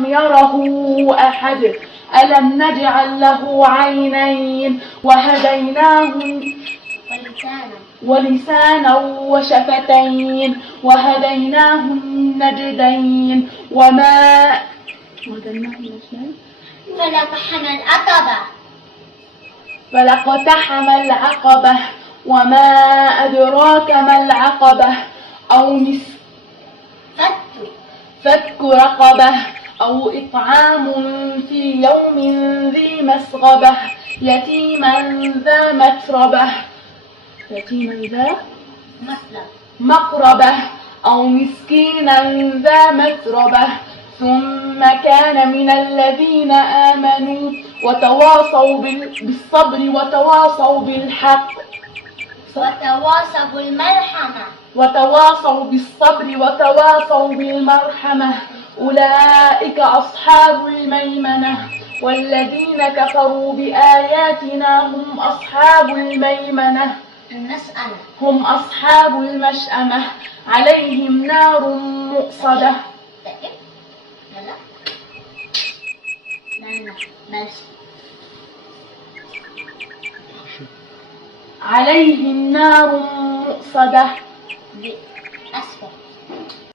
لم يره أحد ألم نجعل له عينين وهديناه ولسانا وشفتين وهديناه النجدين وما فلاقتحم العقبة وما أدراك ما العقبة أو فك رقبة أو إطعام في يوم ذي مسغبة يتيما ذا مقربة أو مسكينا ذا متربة ثم كان من الذين آمنوا وتواصوا بالصبر وتواصوا بالحق وتواصوا بالصبر وتواصوا بالمرحمة أولئك أصحاب الميمنة والذين كفروا بآياتنا هم أصحاب المشأمة عليهم نار مؤصدة عليهم نار مؤصدة